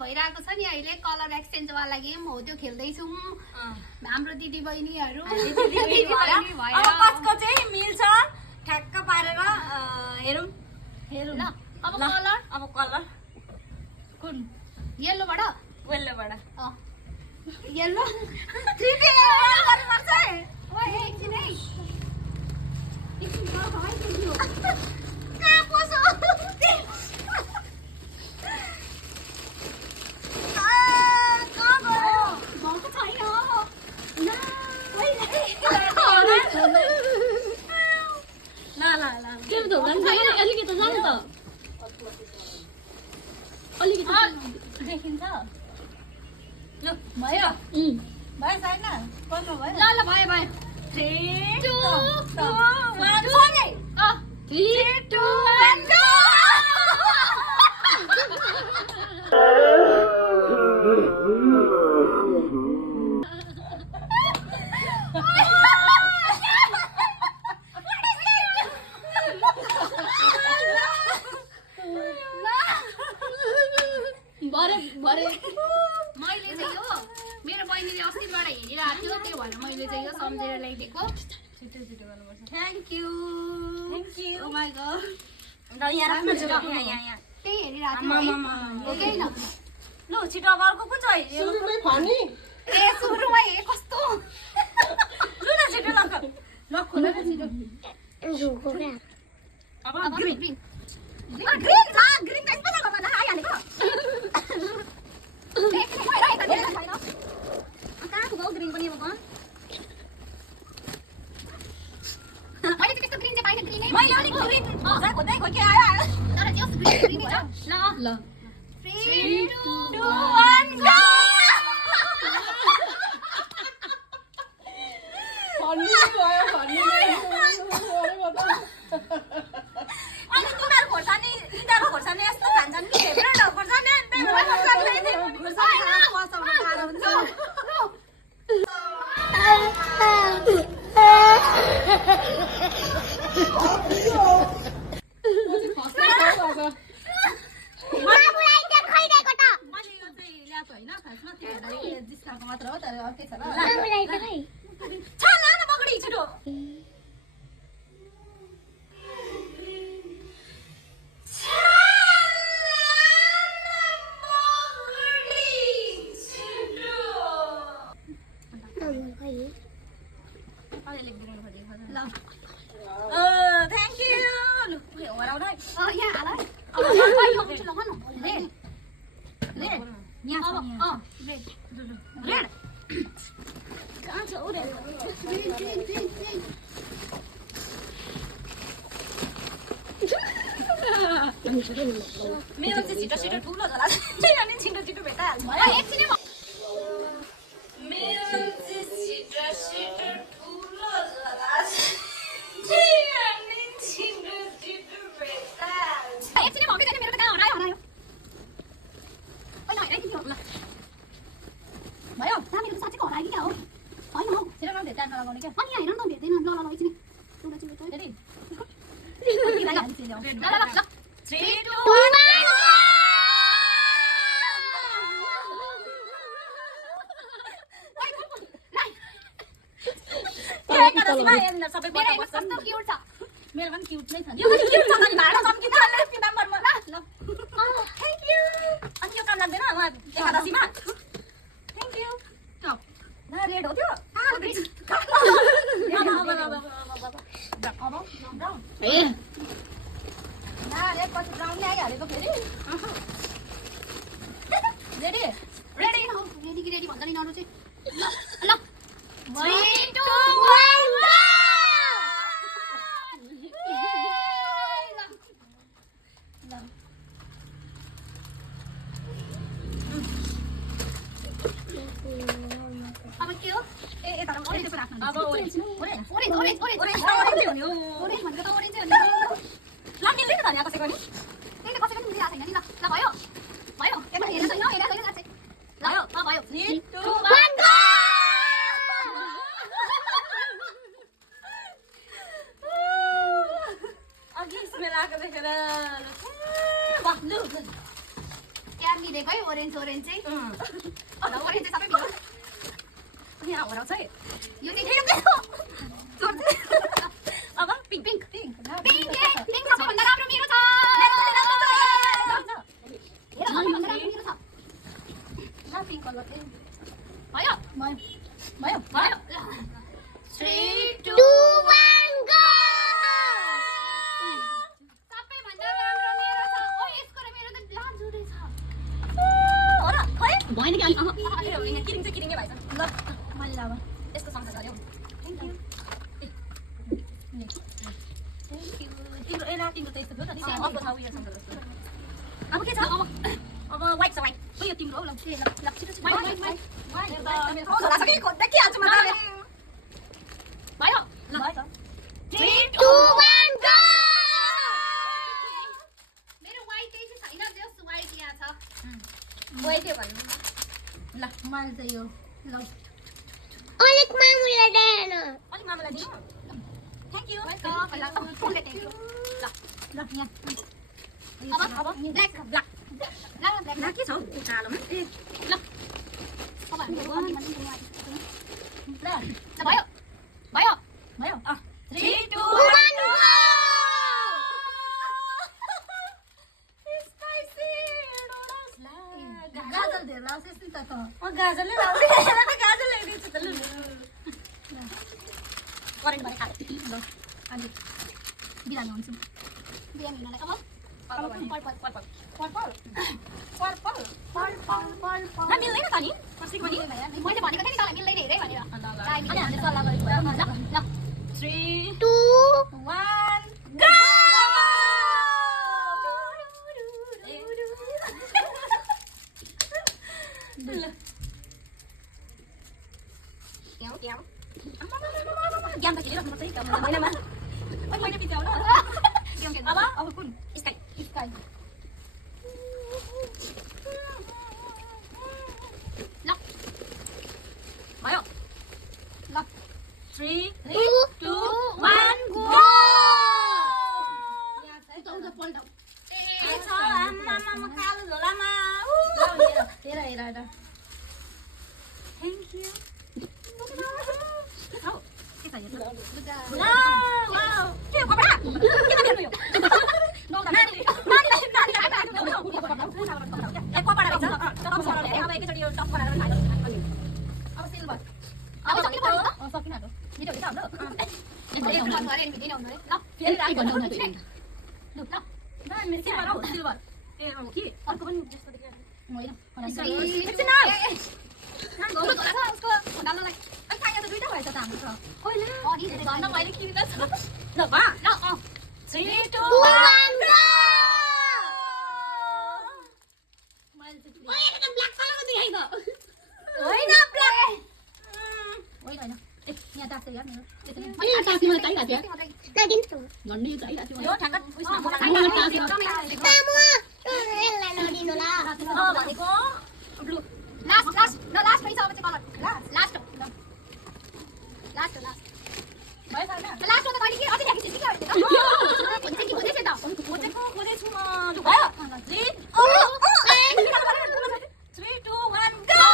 भइरहेको छ नि अहिले कलर एक्सचेन्ज वाला गेम हो त्यो खेल्दैछौँ हाम्रो दिदी बहिनीहरू अब कसको चाहिँ मिल्छ ठ्याक्क पारेर हेरौँ ल अब कलर कुन येल्लोबाट वेल्लोबाट येल्लो 3 गर्नुपर्छ है ओए एकछिन है एकछिन भाइ दियो कहाँ पसो अलिकति जानु त अलिकति देखिन्छ ल भयो भयो छैन गर्नु भयो ल ल भयो भयो 3 2 1 3 2 1 go भरे मैले चाहिँ यो मेरो बहिनीले अस्तिबाट हेरिरहेको थियो त्यही भएर मैले चाहिँ यो सम्झेर ल्याइदिएको छिटो गर्नुपर्छ thank you oh my God ल यहाँ राख्नु छ यहाँ त्यही हेरिरहेको थियो ओके न ल छिटो अब अर्को कुन चाहिँ सुरुमै फनी ए सुरुमै कस्तो ल न छिटो ल खोल न छिटो अब ग्रीन ग्रीन ग्रीन ग्रीन त्यसमा लगाउन आइहालेको एकछिन भइरहेको छ कहाँको भयो ग्रीन पनि अब मैले त्यस्तो ग्रीन चाहिँ पाइनँ ग्रीनै मैले अलिक ग्रीन खोज्दै खोइ आयो तर त्यो ग्रीन छ ल 3 2 1 go फनी भयो फनी अनि तिनीहरू खोर्सानी यस्तो खान्छन् कि फेभरेट हो खोर्सानी मात्र हो तर अर्कै छ ल छाला न बगडी छिटो थ्याङ्क यू हराउन यहाँ हाल रेड कहाँ छ रे मेरो चाहिँ छिटो छिटो ठुलो झोला अनि छिटो छिटो भेटाइहाल्छ मेरो चाहिँ छिटो छिटो ठुलो झोला अनि छिटो छिटो भेटाइहाल्छ एकछिन भएकै छैन मेरो त कहाँ हरायो पहिला हराइदियो ल भयो मेरो त साँच्चैको हरायो कि क्या हो होइन हौ छिटो न भेट्टा नलगाउने क्या अनि यहाँ हेर न भेट्दैन ल ल एकछिन एउटा छिटो रेडी ल 3 2 1 सबै मेरो कस्तो क्युट छ मेरो पनि क्युट नै छ यो पनि क्युट छ नि भाडा चम्किन्छ नम्बरमा ल थ्याङ्क यू अनि यो काम लाग्दैन म एकादशीमा थ्याङ्क यू ल रेड हो त्यो रेड पछि ब्राउन नै आइहालेको फेरि रेडी रेडी रेडी भन्दा नि नरो चाहिँ ल 3 2 1 अब के हो ए तर ओरेन्ज पो राख्नु अब ओरेन्ज ओरेन्ज ओरेन्ज हुने हो ओरेन्ज भनेको त ओरेन्ज ल मिल्दैन त यहाँ कसैको नि त्यही त कसैको पनि मिलिरहेको छैन नि ल भयो भयो हेर्न छैन साँच्चै भयो भयो 3 2 1 अघि स्मेल आएको देखेर क्या मिलेको है ओरेन्ज ओरेन्ज चाहिँ ल ओरेन्ज चाहिँ सबै मिल्यो यहाँ हराउँछ है यो चाहिँ अब पिङ्क पिङ्क पिङ्क पिङ्क सबैभन्दा राम्रो मेरो छ सबैभन्दा राम्रो मेरो छ ल पिङ्क कलर भयो भयो भयो 3 2 1 go सबैभन्दा राम्रो मेरो छ ओ यसको र मेरो त ब्ल्याक जोडे छ हो र खोइ भएन कि यहाँ किरिङ चाहिँ किरिङै भएछ ल मैले अब यसको सँगै गर्यो थ्याङ्क यू तिम्रो ए ला तिम्रो त यस्तो थियो त अर्को छ उयो सँग जस्तो अब के छ अब व्हाइट छ व्हाइट यो तिम्रो हो ल ल छिटो छिटो व्हाइट होला सके खोज्दै के हाल्छु म त भयो ल भयो 3 2 1 go मेरो व्हाइट चाहिँ छैन जस्ट व्हाइट यहाँ छ व्हाइट भन्नु ल मैले चाहिँ यो ल अलिक मामुला देन अलि मामला दिनु thank you welcome full thank you ल यहाँ अब ब्ल्याक ब्ल्याक ल ब्ल्याक ब्ल्याक के छ हौ कालोमा ए ल अब हाम्रो ल भयो भयो भयो 3 2 1 गाजल धेरै लाउँछ नि त गाजरले लाउँदै यसलाई त गाजर ल्याइदिन्छु त लु करेन्ट भएर खायो ल अनि बिरामी हुन्छु बिरामी हुनलाई अब purple purple purple purple purple न मिल्दैन त नि कसैको नि मैले भनेको थिएँ नि तँलाई मिल्दैन हेरे भनेर अनि हामीले सल्लाह गरेको ल ल 3 2 1 गो ज्ञान त खेलिरहेको मात्रै काम महिनामा ओइ मैले बिताउन अब कुन स्काई स्काई ल भयो ल 3 2 2 1 गो यहाँ चाहिँ 14 पल्ट के छ आमा कालो झोलामा हेर हेर हेर थ्याङ्क यू के छ यो लुगा वाउ के कपडा के गर्नु यो नानी ए कपडा रहेछ टप सर अब एकैचोटि यो टप बनाएर खायो अब सिल्भर अब सकिन भयो सकिन हाल्यो मिठो हुन्छ हाम्रो एक ग्लास गरे नि दिनु हुँदैन ल फेरि राख भन्नु लु ल ल सिल्भर हो सिल्भर ए हो कि अर्को पनि जस्तो देखिरहेको होइन एकछिन गौरव होला छ उसको डाल्नलाई त दुईटा भएछ त हाम्रो होइन अनि झन् मैले किनेको छ ल भा ल 3 2 1 1 मैले चाहिँ ओए यो त ब्ल्याक कलरको देखाइ त होइन ब्ल्याक होइन होइन ए यहाँ टाक्छ यार मेरो अनि टाँसी मलाई चाहिरहेको थियो नदिन्छु झन्डै चाहिरहेको थियो यो ठ्याक्क उयसमा तामु यसलाई नदिनु ल भनेको ब्लू लास्ट लास्ट न लास्ट भइसक्यो अब चाहिँ कलर लास्ट हो लास्ट हो लास्ट भयो छैन लास्ट हो त मैले के अझै ल्याएको छु के हुन्छ कि बुझेछ त खोजेको खोजेछु म लु भयो 3 2 1 गो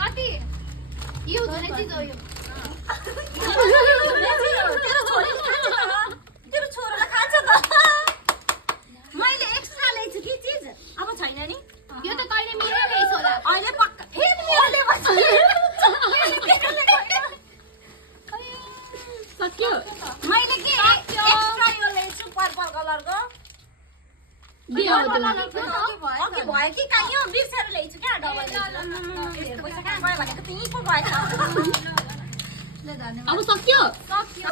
कति यो धुने चिज हो यो तेरो छोराले खान्छ त मैले एक्स्ट्रा ल्याइछु कि चिज अब छैन नि यो त तैँले मेरै ल्याइस् होला अहिले पक्का फेरि मेरो सक्यो मैले के एक्स्ट्रा यो ल्याइछु पर्पल कलरको दियो अघि भयो कि कहाँ यो बिर्सेर ल्याइछु क्या डबल पैसा कहाँ गयो भनेको त्यहीँ पो गएछ ल जाने अब सक्यो सक्यो